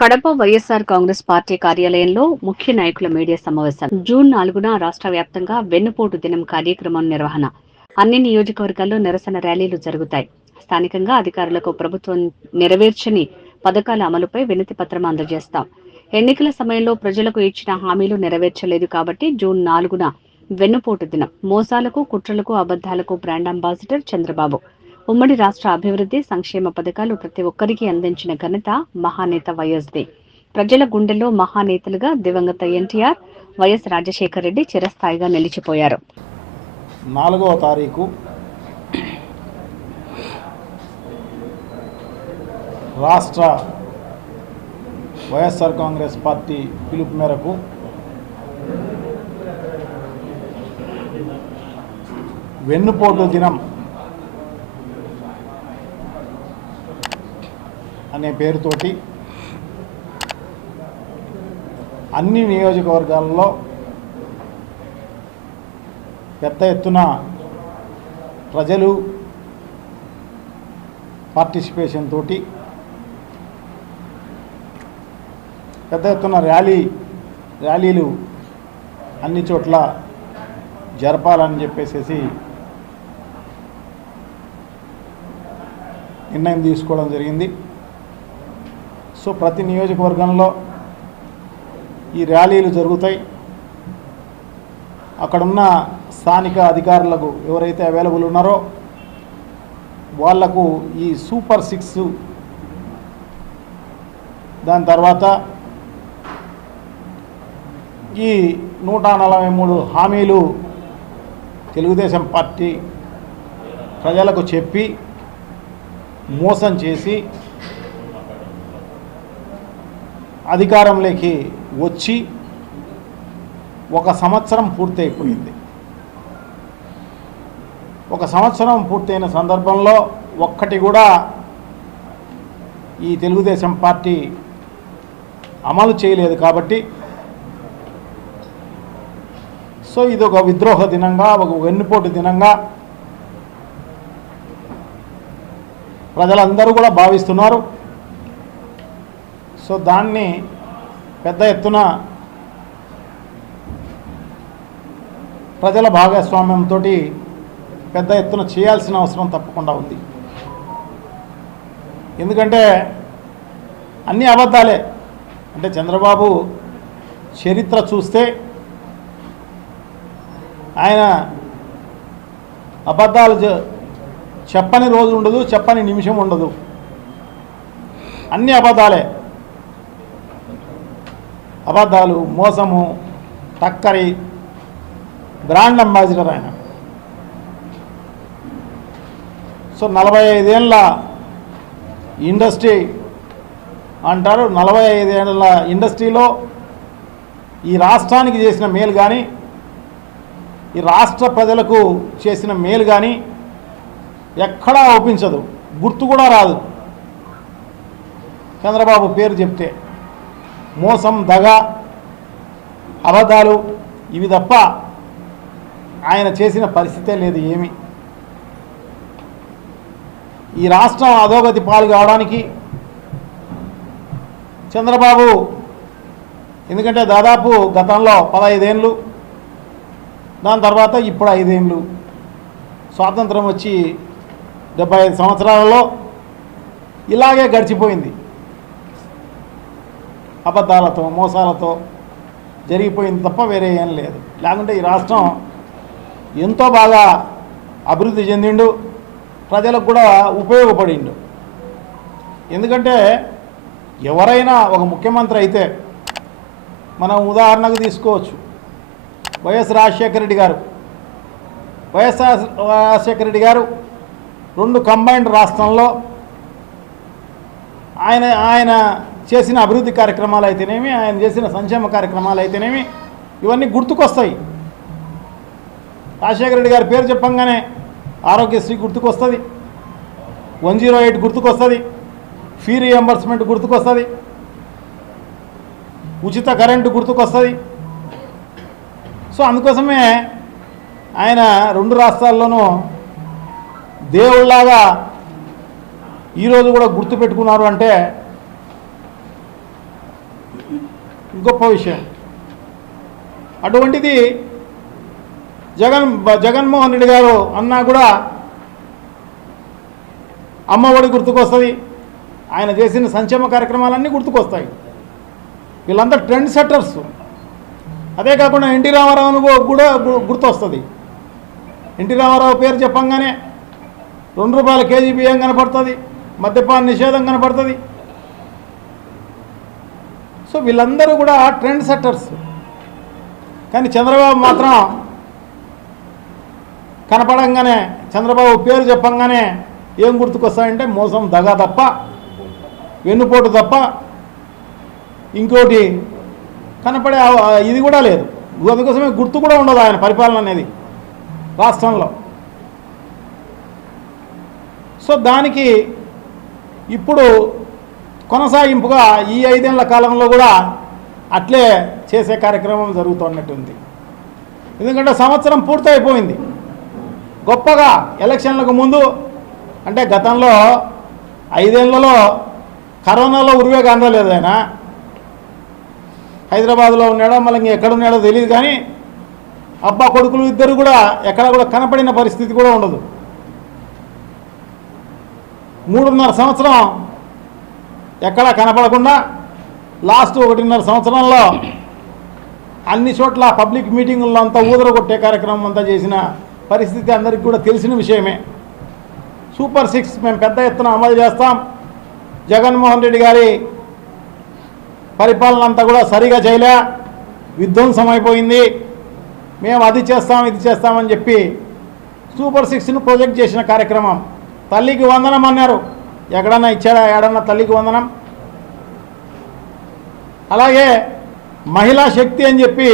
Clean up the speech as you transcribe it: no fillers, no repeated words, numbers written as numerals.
Kadapa YSR Congress party కార్యాలయంలో ముఖ్య నాయకుల మీడియా సమావేశం. జూన్ 4న రాష్ట్ర వ్యాప్తంగా వెన్నుపోటు దినం కార్యక్రమం నిర్వహణ. అన్ని నియోజకవర్గాల్లో నిరసన ర్యాలీలు జరుగుతాయి. స్థానికంగా అధికారులకు ప్రభుత్వం నెరవేర్చని పథకాల అమలుపై వినతి పత్రం అందజేస్తాం. ఎన్నికల సమయంలో ప్రజలకు ఇచ్చిన హామీలు నెరవేర్చలేదు కాబట్టి జూన్ 4న వెన్నుపోటు దినం. మోసాలకు, కుట్రలకు, అబద్దాలకు బ్రాండ్ అంబాసిడర్ చంద్రబాబు. ఉమ్మడి రాష్ట్ర అభివృద్ధి సంక్షేమ పథకాలు ప్రతి ఒక్కరికి అందించిన ఘనత మహానేత వైఎస్ది. ప్రజల గుండెల్లో మహానేతలుగా దివంగత ఎన్టీఆర్, వైఎస్ రాజశేఖర రెడ్డి చిరస్థాయిగా నిలిచిపోయారు. 4వ తారీఖు రాష్ట్ర వైఎస్ఆర్ కాంగ్రెస్ పార్టీ పిలుపు మేరకు వెన్నుపోటు దినం అనే పేరుతోటి అన్ని నియోజకవర్గాల్లో పెద్ద ఎత్తున ప్రజలు పార్టిసిపేషన్ తోటి పెద్ద ఎత్తున ర్యాలీలు అన్ని చోట్ల జరపాలని చెప్పేసి నిర్ణయం తీసుకోవడం జరిగింది. సో ప్రతి నియోజకవర్గంలో ఈ ర్యాలీలు జరుగుతాయి. అక్కడున్న స్థానిక అధికారులకు ఎవరైతే అవైలబుల్ ఉన్నారో వాళ్లకు ఈ సూపర్ 6 దాని తర్వాత ఈ 143 హామీలు తెలుగుదేశం పార్టీ ప్రజలకు చెప్పి మోసం చేసి అధికారంలోకి వచ్చి 1 సంవత్సరం పూర్తయిపోయింది. 1 సంవత్సరం పూర్తయిన సందర్భంలో ఒక్కటి కూడా ఈ తెలుగుదేశం పార్టీ అమలు చేయలేదు. కాబట్టి సో ఇది ఒక విద్రోహ దినంగా, ఒక వెన్నుపోటు దినంగా ప్రజలందరూ కూడా భావిస్తున్నారు. సో దాన్ని పెద్ద ఎత్తున ప్రజల భాగస్వామ్యంతో పెద్ద ఎత్తున చేయాల్సిన అవసరం తప్పకుండా ఉంది. ఎందుకంటే అన్ని అబద్ధాలే. అంటే చంద్రబాబు చరిత్ర చూస్తే ఆయన అబద్ధాలు చెప్పని రోజు ఉండదు, చెప్పని నిమిషం ఉండదు. అన్ని అబద్ధాలే. అబద్ధాలు, మోసము, టక్కరి, బ్రాండ్ అంబాసిడర్ ఆయన. సో 45 ఏళ్ళ ఇండస్ట్రీ అంటారు. 45 ఏళ్ళ ఇండస్ట్రీలో ఈ రాష్ట్రానికి చేసిన మేలు కానీ, ఈ రాష్ట్ర ప్రజలకు చేసిన మేలు కానీ ఎక్కడా ఒప్పించదు, గుర్తు కూడా రాదు. చంద్రబాబు పేరు చెప్తే మోసం, దగ, అబద్ధాలు ఇవి తప్ప ఆయన చేసిన పరిస్థితే లేదు ఏమి. ఈ రాష్ట్రం అధోగతి పాలు కావడానికి చంద్రబాబు, ఎందుకంటే దాదాపు గతంలో 15 ఏళ్ళు, దాని తర్వాత ఇప్పుడు 5 ఏళ్ళు, స్వాతంత్రం వచ్చి 75 సంవత్సరాలలో ఇలాగే గడిచిపోయింది. అబద్ధాలతో, మోసాలతో జరిగిపోయింది తప్ప వేరే ఏం లేదు. లేకుంటే ఈ రాష్ట్రం ఎంతో బాగా అభివృద్ధి చెందిండు, ప్రజలకు కూడా ఉపయోగపడిండు. ఎందుకంటే ఎవరైనా ఒక ముఖ్యమంత్రి అయితే మనం ఉదాహరణకు తీసుకోవచ్చు. వైఎస్ రాజశేఖర రెడ్డి గారు. వైఎస్ రాజశేఖర రెడ్డి గారు 2 కంబైన్డ్ రాష్ట్రంలో ఆయన చేసిన అభివృద్ధి కార్యక్రమాలు అయితేనేమి, ఆయన చేసిన సంక్షేమ కార్యక్రమాలు అయితేనేమి ఇవన్నీ గుర్తుకొస్తాయి. రాజశేఖర రెడ్డి గారి పేరు చెప్పంగానే ఆరోగ్యశ్రీ గుర్తుకొస్తుంది, 108 గుర్తుకొస్తుంది, ఫీ రీఎంబర్స్మెంట్ గుర్తుకొస్తుంది, ఉచిత కరెంటు గుర్తుకొస్తుంది. సో అందుకోసమే ఆయన 2 రాష్ట్రాల్లోనూ దేవుళ్లాగా ఈరోజు కూడా గుర్తుపెట్టుకున్నారు అంటే గొప్ప విషయం. అటువంటిది జగన్మోహన్ రెడ్డి గారు అన్నా కూడా అమ్మఒడి గుర్తుకొస్తుంది, ఆయన చేసిన సంక్షేమ కార్యక్రమాలన్నీ గుర్తుకొస్తాయి. వీళ్ళంతా ట్రెండ్ సెట్టర్స్. అదే కాకుండా ఎన్టీ రామారావును కూడా గుర్తొస్తుంది. ఎన్టీ రామారావు పేరు చెప్పంగానే ₹2 కేజీ బియ్యం కనపడుతుంది, మద్యపాన నిషేధం కనపడుతుంది. సో వీళ్ళందరూ కూడా ట్రెండ్ సెట్టర్స్. కానీ చంద్రబాబు మాత్రం కనపడంగానే, చంద్రబాబు పేరు చెప్పంగానే ఏం గుర్తుకొస్తాయంటే మోసం, దగా తప్ప, వెన్నుపోటు తప్ప ఇంకోటి కనపడే ఇది కూడా లేదు. అందుకోసమే గుర్తు కూడా ఉండదు ఆయన పరిపాలన అనేది రాష్ట్రంలో. సో దానికి ఇప్పుడు కొనసాగింపుగా ఈ 5 ఏళ్ల కాలంలో కూడా అట్లే చేసే కార్యక్రమం జరుగుతున్నట్టుంది. ఎందుకంటే సంవత్సరం పూర్తయిపోయింది. గొప్పగా ఎలక్షన్లకు ముందు, అంటే గతంలో 5 ఏళ్లలో కరోనాలో ఉరివేగా అందలేదు ఆయన. హైదరాబాద్లో ఉన్నాడో మళ్ళీ ఎక్కడున్నాడో తెలియదు. కానీ అబ్బా కొడుకులు ఇద్దరు కూడా ఎక్కడ కూడా కనపడిన పరిస్థితి కూడా ఉండదు. 3.5 సంవత్సరం ఎక్కడా కనపడకుండా లాస్ట్ 1.5 సంవత్సరంలో అన్ని చోట్ల పబ్లిక్ మీటింగుల్లో అంతా ఊదరగొట్టే కార్యక్రమం అంతా చేసిన పరిస్థితి అందరికీ కూడా తెలిసిన విషయమే. సూపర్ 6 మేము పెద్ద ఎత్తున అమలు చేస్తాం, జగన్మోహన్ రెడ్డి గారి పరిపాలన అంతా కూడా సరిగా చేయలే, విధ్వంసం అయిపోయింది, మేము అది చేస్తాం ఇది చేస్తామని చెప్పి సూపర్ 6ను ప్రొజెక్ట్ చేసిన కార్యక్రమం. తల్లికి వందనం అన్నారు, ఎక్కడన్నా ఇచ్చాడా ఏడన్నా తల్లికి వందనం? అలాగే మహిళా శక్తి అని చెప్పి